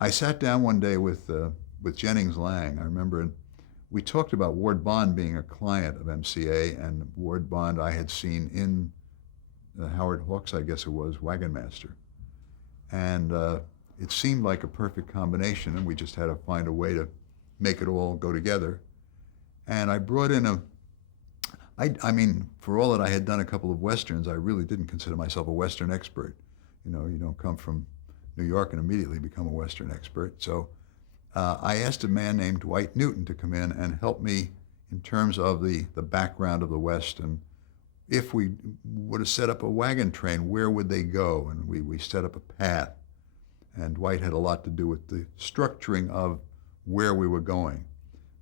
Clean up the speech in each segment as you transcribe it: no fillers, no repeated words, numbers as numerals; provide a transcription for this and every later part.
I sat down one day with Jennings Lang. I remember we talked about Ward Bond being a client of MCA, and Ward Bond I had seen in Howard Hawks, I guess it was, Wagon Master. And it seemed like a perfect combination, and we just had to find a way to make it all go together. And I brought in I mean, for all that I had done a couple of Westerns, I really didn't consider myself a Western expert. You know, you don't come from New York and immediately become a Western expert. So I asked a man named Dwight Newton to come in and help me in terms of the background of the West. And if we would have set up a wagon train, where would they go? And we set up a path. And Dwight had a lot to do with the structuring of where we were going.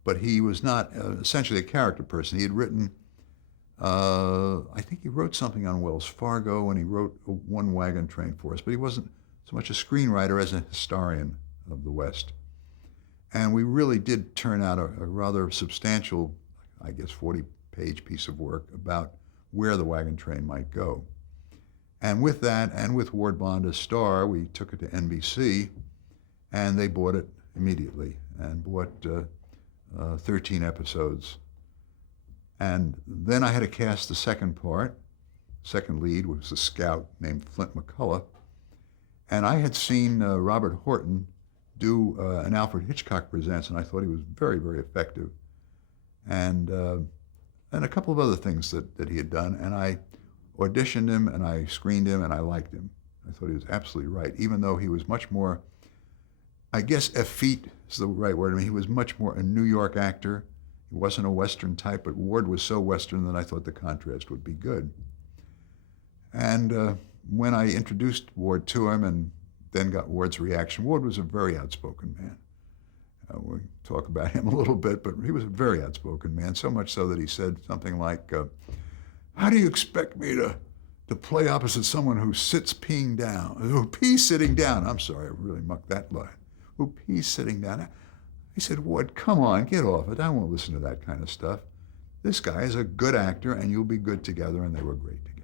But he was not essentially a character person. He had written, I think he wrote something on Wells Fargo, and he wrote one Wagon Train for us, but he wasn't so much a screenwriter as a historian of the West. And we really did turn out a rather substantial, I guess, 40-page piece of work about where the wagon train might go. And with that, and with Ward Bond as star, we took it to NBC, and they bought it immediately, and bought 13 episodes. And then I had to cast the second part. Second lead was a scout named Flint McCullough. And I had seen Robert Horton do an Alfred Hitchcock Presents, and I thought he was very, very effective. And a couple of other things that he had done. And I auditioned him, and I screened him, and I liked him. I thought he was absolutely right, even though he was much more, I guess effete is the right word. I mean, he was much more a New York actor. He wasn't a Western type, but Ward was so Western that I thought the contrast would be good. And when I introduced Ward to him and then got Ward's reaction, Ward was a very outspoken man. We talk about him a little bit, but he was a very outspoken man, so much so that he said something like, how do you expect me to play opposite someone who sits peeing down, who pees sitting down? I'm sorry, I really mucked that line. Who pees sitting down? He said, Ward, come on, get off it. I won't listen to that kind of stuff. This guy is a good actor, and you'll be good together, and they were great together.